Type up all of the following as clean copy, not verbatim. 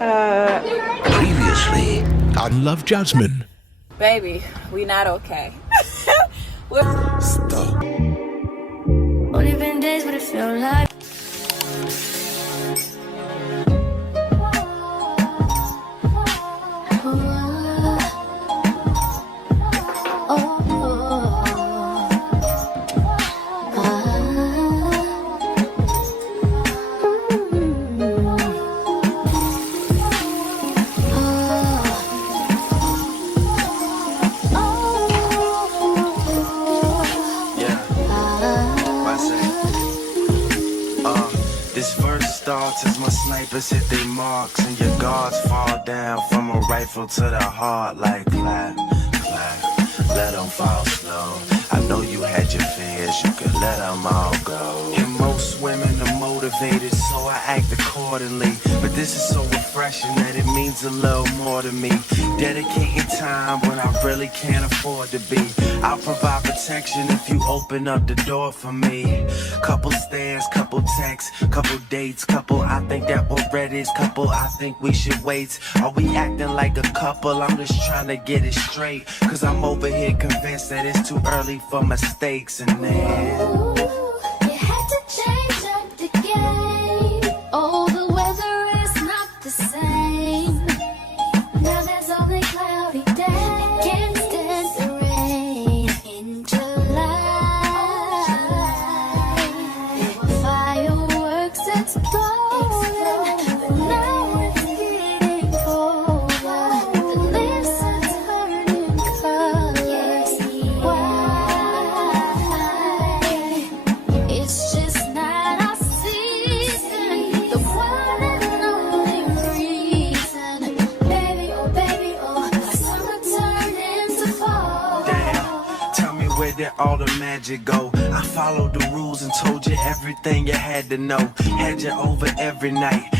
Previously on Love Jasmyn. Baby, we not okay. Stop. Only been days, but it feel like This verse starts as my snipers hit their marks and your guards fall down from a rifle to the heart like clap, clap, let them fall slow. I know you had your fears, you could let them all go. And most women are motivated, so I act accordingly. But this is so refreshing that it means a little more to me. Dedicating time when I really can't afford to be. I'll provide protection if you open up the door for me. Couple stares, couple texts, couple dates, couple I think that we're ready, couple I think we should wait. Are we acting like a couple? I'm just trying to get it straight. Cause I'm over here convinced that it's too early for mistakes. And then you had to change up the game. Oh, the weather is not the same. Now there's only cloudy days. I can't stand the rain in July. There were fireworks exploding, but now it's getting colder. The leaves are turning colors. Why? It's just not our season. The one and only reason. Baby, oh, our summer turned into fall. damn, tell me where did all the magic go? I followed the rules and told you everything you had to know. Had you over every night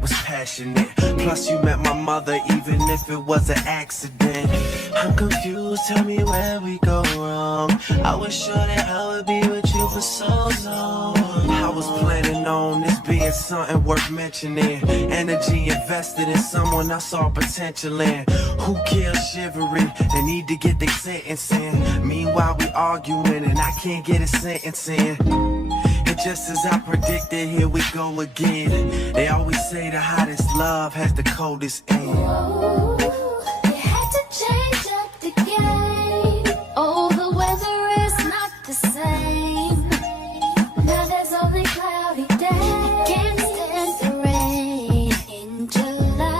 was passionate. Plus you met my mother even if it was an accident. I'm confused, tell me where we go wrong. I was sure that I would be with you for so long. I was planning on this being something worth mentioning. Energy invested in someone I saw potential in. Who kills chivalry? They need to get their sentence in. Meanwhile we arguing and I can't get a sentence in. And just as I predicted, here we go again. They always say the hottest love has the coldest end. You had to change up the game. Oh, the weather is not the same. Now there's only cloudy days. I can't stand the rain in July.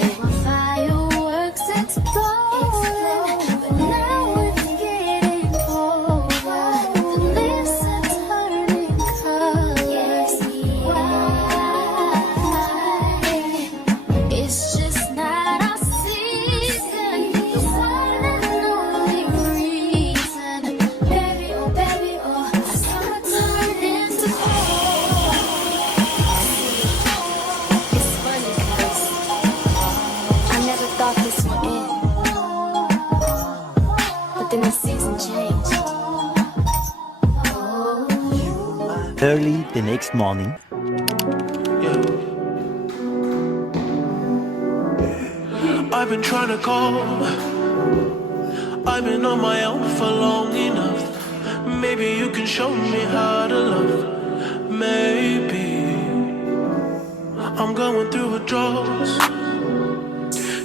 There were fireworks exploding, but now it's getting colder. The leaves are turning colors. Why? It's just not our season. The one and only reason. Baby, oh, our summer turned into fall. It's funny 'cause I never thought this would end. But then the season changed. Early the next morning, I've been trying to call. I've been on my own for long enough. Maybe you can show me how to love. Maybe I'm going through withdrawals.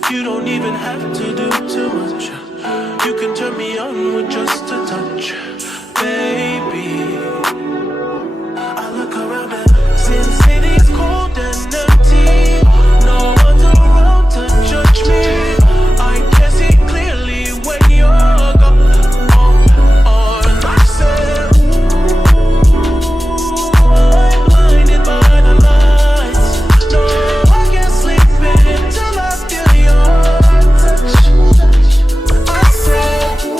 You don't even have to do too much. You can turn me on with just a touch. Baby, I look around and since city's cold and empty, no one's around to judge me. I can see clearly when you're gone. I said, ooh, I'm blinded by the lights. No, I can't sleep until I feel your touch. I said, ooh,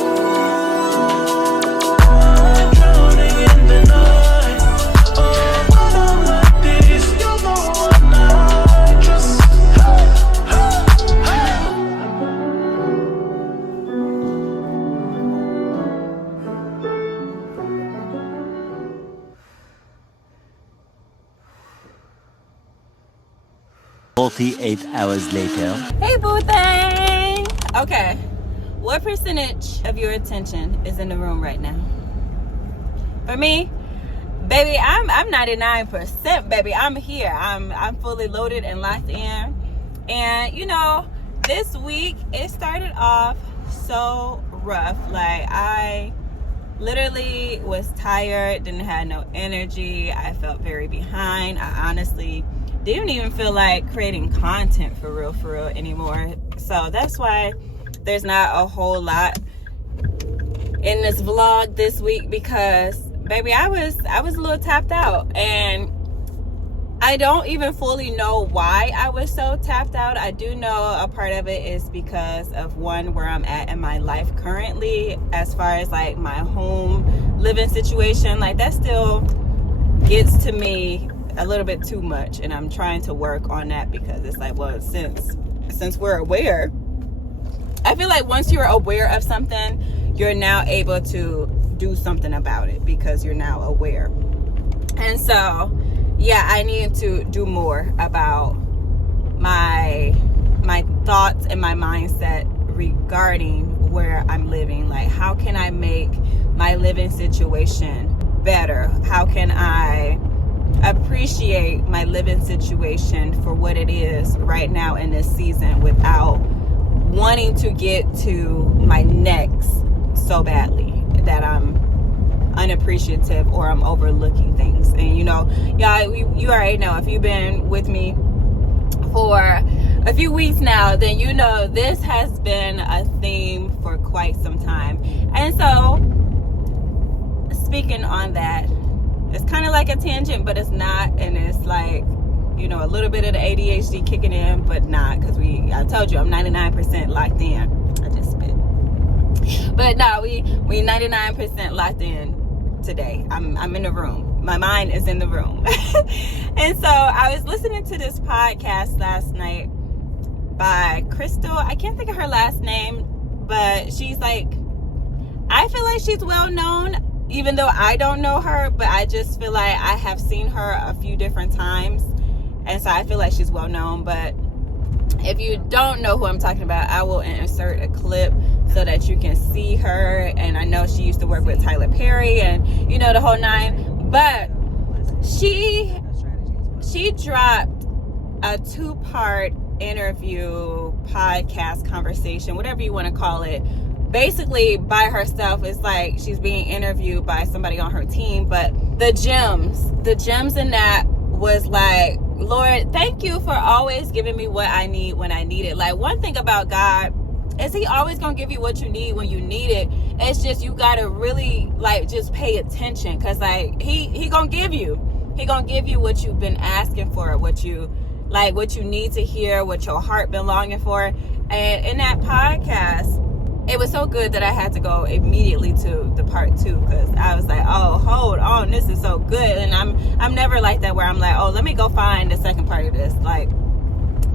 I'm drowning in 48 hours later. Hey, boo thing. Okay, what percentage of your attention is in the room right now? For me, baby, I'm 99%, baby. I'm here. I'm fully loaded and locked in. And you know, this week it started off so rough. Like, I literally was tired, didn't have no energy. I felt very behind. I honestly didn't even feel like creating content for real anymore. So that's why there's not a whole lot in this vlog this week, because baby, I was a little tapped out, and I don't even fully know why I was so tapped out. I do know a part of it is because of one, where I'm at in my life currently, as far as like my home living situation. Like, that still gets to me a little bit too much, and I'm trying to work on that, because it's like, well, since we're aware, I feel like once you're aware of something, you're now able to do something about it, because you're now aware. And so yeah, I need to do more about my thoughts and my mindset regarding where I'm living. Like, how can I make my living situation better? How can I appreciate my living situation for what it is right now in this season, without wanting to get to my next so badly that I'm unappreciative or I'm overlooking things. And you know, y'all, you already know, if you've been with me for a few weeks now, then you know this has been a theme for quite some time. And so, speaking on that, it's kind of like a tangent, but it's not. And it's like, you know, a little bit of the ADHD kicking in, but not, because I told you I'm 99% locked in. I just spit. But no, we 99% locked in today. I'm in the room. My mind is in the room. And so I was listening to this podcast last night by Crystal. I can't think of her last name, but she's like, I feel like she's well known, even though I don't know her, but I just feel like I have seen her a few different times. And so I feel like she's well known. But if you don't know who I'm talking about, I will insert a clip so that you can see her. And I know she used to work with Tyler Perry and, you know, the whole nine. But she dropped a 2-part interview, podcast, conversation, whatever you want to call it, basically by herself. It's like she's being interviewed by somebody on her team. But the gems in that was like, Lord, thank you for always giving me what I need when I need it. Like, one thing about God is he always gonna give you what you need when you need it. It's just, you gotta really like just pay attention, because like he gonna give you what you've been asking for, what you need to hear, what your heart been longing for. And in that podcast, it was so good that I had to go immediately to the part 2, because I was like, oh, hold on, this is so good. And I'm never like that, where I'm like, oh, let me go find the second part of this. Like,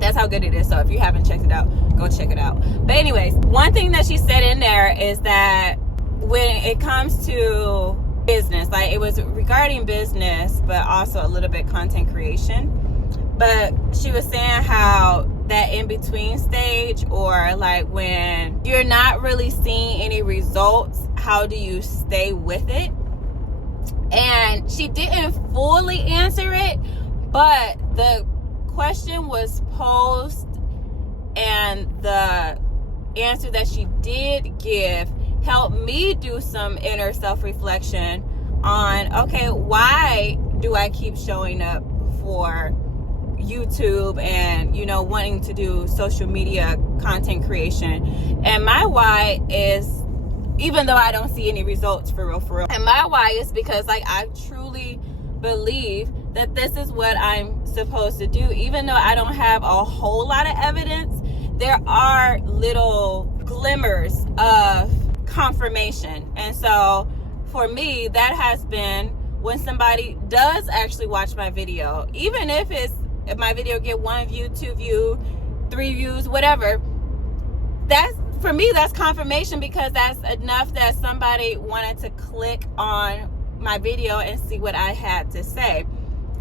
that's how good it is. So if you haven't checked it out, go check it out. But anyways, one thing that she said in there is that when it comes to business, like, it was regarding business, but also a little bit content creation. But she was saying how that in-between stage, or like when you're not really seeing any results, how do you stay with it? And she didn't fully answer it, but the question was posed, and the answer that she did give helped me do some inner self-reflection on, okay, why do I keep showing up for YouTube and, you know, wanting to do social media content creation? And my why is, even though I don't see any results for real, and my why is because, like, I truly believe that this is what I'm supposed to do. Even though I don't have a whole lot of evidence, there are little glimmers of confirmation. And so for me, that has been when somebody does actually watch my video, even if my video get 1 view, 2 view, 3 views, whatever, that's, for me, that's confirmation, because that's enough that somebody wanted to click on my video and see what I had to say.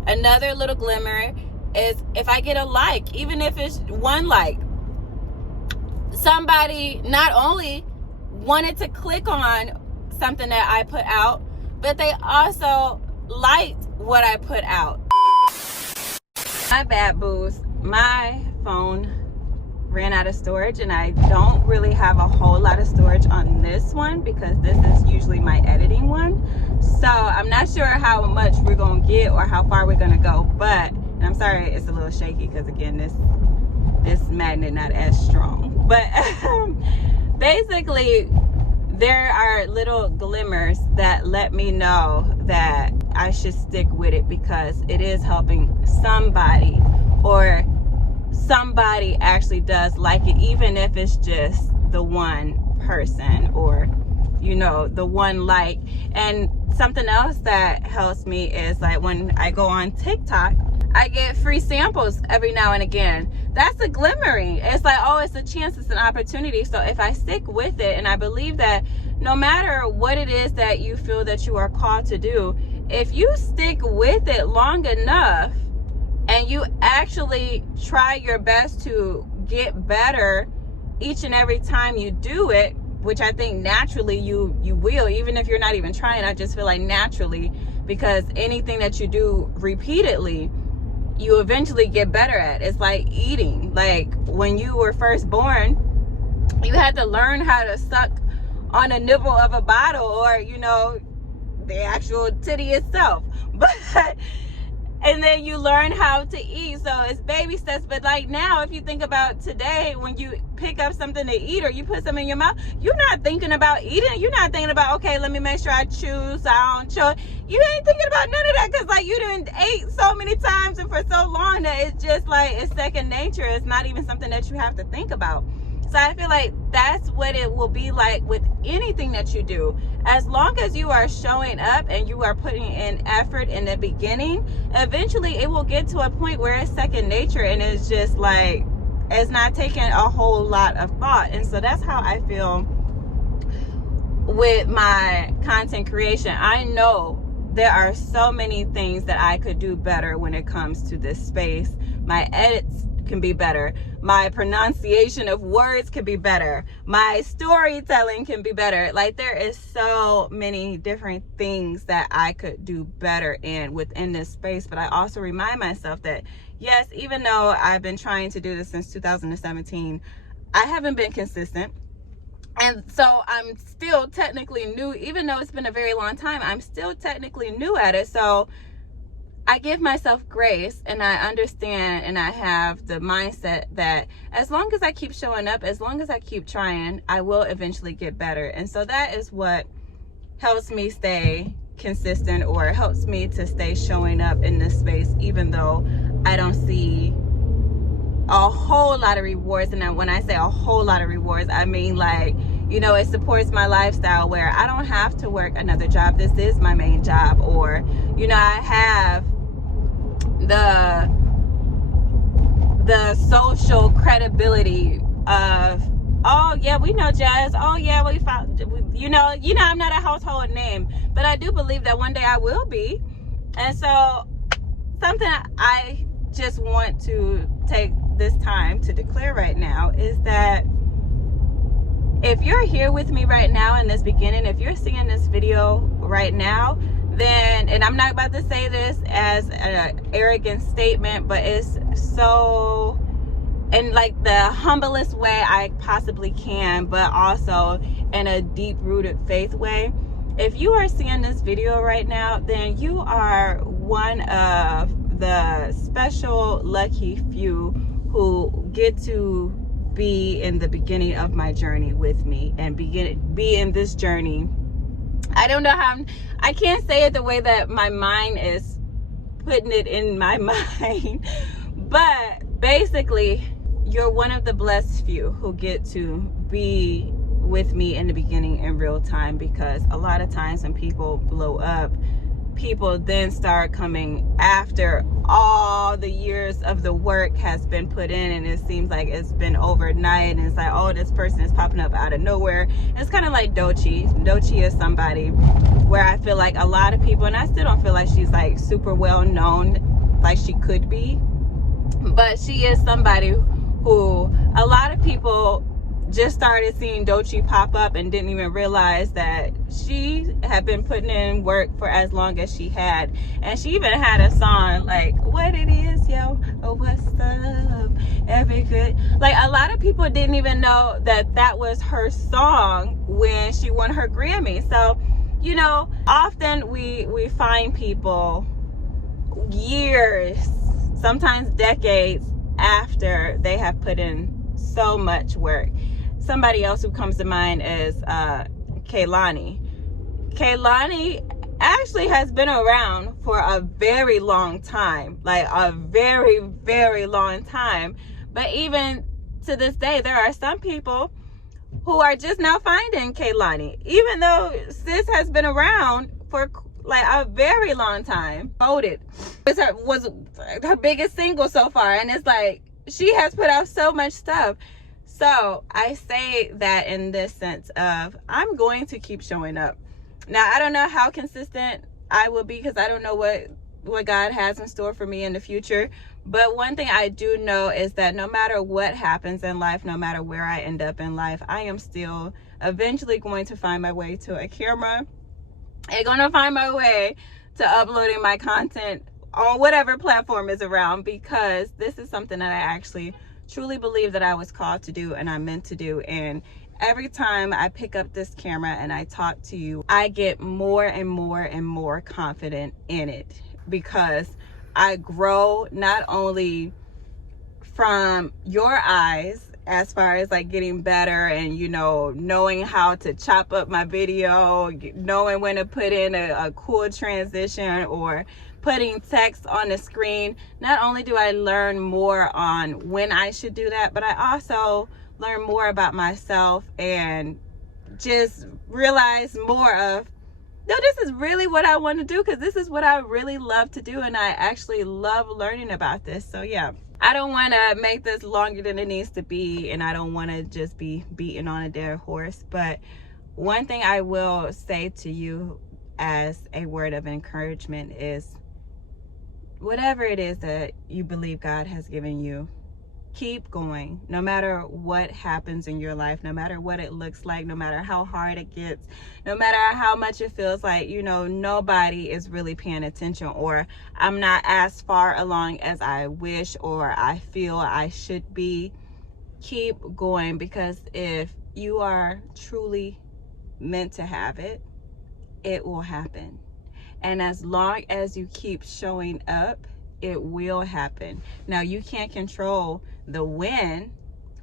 Another little glimmer is if I get a like, even if it's one like, somebody not only wanted to click on something that I put out, but they also liked what I put out. My bad, booze. My phone ran out of storage, and I don't really have a whole lot of storage on this one because this is usually my editing one. So I'm not sure how much we're gonna get or how far we're gonna go, but, and I'm sorry it's a little shaky because again, this magnet not as strong, but basically there are little glimmers that let me know that I should stick with it because it is helping somebody, or somebody actually does like it, even if it's just the one person or, you know, the one like. And something else that helps me is like when I go on TikTok, I get free samples every now and again. That's a glimmering. It's like, oh, it's a chance, it's an opportunity. So if I stick with it, and I believe that no matter what it is that you feel that you are called to do, if you stick with it long enough and you actually try your best to get better each and every time you do it, which I think naturally you will, even if you're not even trying. I just feel like naturally, because anything that you do repeatedly, you eventually get better at. It's like eating. Like when you were first born, you had to learn how to suck on a nibble of a bottle, or, you know, the actual titty itself. But and then you learn how to eat. So it's baby steps. But like now, if you think about today, when you pick up something to eat or you put something in your mouth, you're not thinking about eating. You're not thinking about, okay, let me make sure I chew so I don't choke. You ain't thinking about none of that, because like you done ate so many times and for so long that it's just like it's second nature. It's not even something that you have to think about. So I feel like that's what it will be like with anything that you do. As long as you are showing up and you are putting in effort in the beginning, eventually it will get to a point where it's second nature, and it's just like, it's not taking a whole lot of thought. And so that's how I feel with my content creation. I know there are so many things that I could do better when it comes to this space. My edits can be better. My pronunciation of words can be better. My storytelling can be better. Like there is so many different things that I could do better within this space. But I also remind myself that yes, even though I've been trying to do this since 2017, I haven't been consistent. And so I'm still technically new, even though it's been a very long time, I'm still technically new at it. So I give myself grace, and I understand, and I have the mindset that as long as I keep showing up, as long as I keep trying, I will eventually get better. And so that is what helps me stay consistent, or helps me to stay showing up in this space, even though I don't see a whole lot of rewards. And when I say a whole lot of rewards, I mean like, you know, it supports my lifestyle where I don't have to work another job. This is my main job. Or, you know, I have the social credibility of, oh yeah, we know Jazz. Oh yeah, we found, you know, I'm not a household name, but I do believe that one day I will be. And so something I just want to take this time to declare right now is that if you're here with me right now in this beginning, if you're seeing this video right now, then, and I'm not about to say this as an arrogant statement, but it's so, in like the humblest way I possibly can, but also in a deep-rooted faith way. If you are seeing this video right now, then you are one of the special lucky few who get to be in the beginning of my journey with me and be in this journey. I don't know how, I can't say it the way that my mind is putting it in my mind, but basically you're one of the blessed few who get to be with me in the beginning in real time, because a lot of times when people blow up, people then start coming after all the years of the work has been put in, and it seems like it's been overnight, and it's like, oh, this person is popping up out of nowhere. It's kind of like Doechii is somebody where I feel like a lot of people, and I still don't feel like she's like super well known like she could be, But she is somebody who a lot of people just started seeing Doechii pop up and didn't even realize that she had been putting in work for as long as she had. And she even had a song like, what it is, yo, oh, what's up, every good. Like, a lot of people didn't even know that that was her song when she won her Grammy. So, you know, often we find people years, sometimes decades after they have put in so much work. Somebody else who comes to mind is Kehlani. Kehlani actually has been around for a very long time, like a very, very long time. But even to this day, there are some people who are just now finding Kehlani, even though sis has been around for like a very long time. Voted was her biggest single so far, and it's like she has put out so much stuff. So I say that in this sense of I'm going to keep showing up. Now, I don't know how consistent I will be, because I don't know what God has in store for me in the future. But one thing I do know is that no matter what happens in life, no matter where I end up in life, I am still eventually going to find my way to a camera and going to find my way to uploading my content on whatever platform is around, because this is something that I actually truly believe that I was called to do and I'm meant to do. And every time I pick up this camera and I talk to you, I get more and more and more confident in it, because I grow not only from your eyes as far as like getting better and, you know, knowing how to chop up my video, knowing when to put in a cool transition or putting text on the screen. Not only do I learn more on when I should do that, but I also learn more about myself and just realize more of, no, this is really what I want to do, because this is what I really love to do, and I actually love learning about this. So yeah, I don't want to make this longer than it needs to be, and I don't want to just be beating on a dead horse. But one thing I will say to you as a word of encouragement is, whatever it is that you believe God has given you, keep going. No matter what happens in your life, no matter what it looks like, no matter how hard it gets, no matter how much it feels like, you know, nobody is really paying attention, or I'm not as far along as I wish or I feel I should be. Keep going, because if you are truly meant to have it, it will happen. And as long as you keep showing up, it will happen. Now, you can't control the when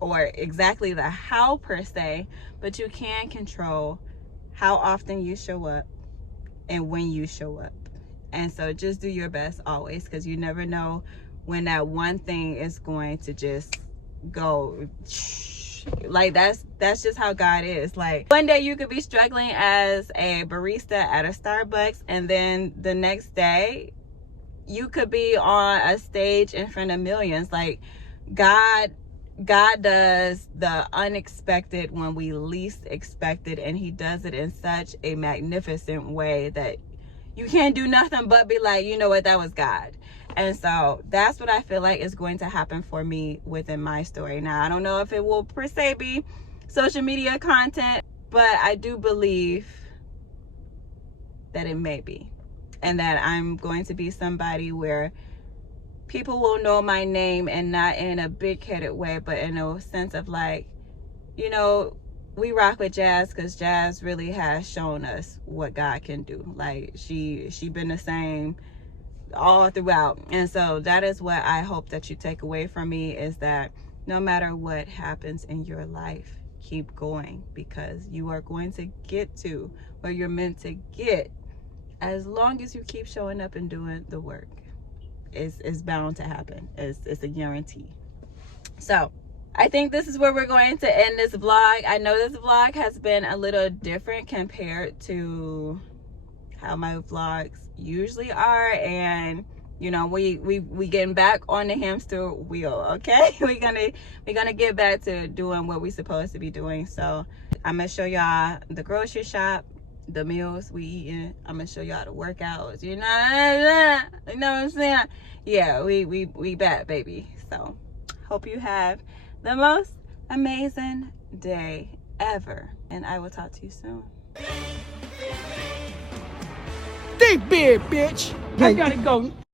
or exactly the how per se, but you can control how often you show up and when you show up. And so just do your best always, because you never know when that one thing is going to just go. Like, that's just how God is. Like, one day you could be struggling as a barista at a Starbucks, and then the next day you could be on a stage in front of millions. Like, God does the unexpected when we least expect it, and he does it in such a magnificent way that you can't do nothing but be like, you know what, that was God. And so that's what I feel like is going to happen for me within my story. Now, I don't know if it will per se be social media content, but I do believe that it may be, and that I'm going to be somebody where people will know my name, and not in a big-headed way, but in a sense of like, you know, we rock with Jazz because Jazz really has shown us what God can do. Like, she been the same all throughout. And so that is what I hope that you take away from me, is that no matter what happens in your life, keep going, because you are going to get to where you're meant to get as long as you keep showing up and doing the work. It's bound to happen. It's a guarantee. So I think this is where we're going to end this vlog. I know this vlog has been a little different compared to how my vlogs usually are, and you know, we getting back on the hamster wheel. Okay, we're gonna get back to doing what we're supposed to be doing. So I'm gonna show y'all the grocery shop, the meals we eating. I'm gonna show y'all the workouts. You know what I'm saying? Yeah, we back, baby. So hope you have the most amazing day ever, and I will talk to you soon. Big beard, bitch. I gotta go.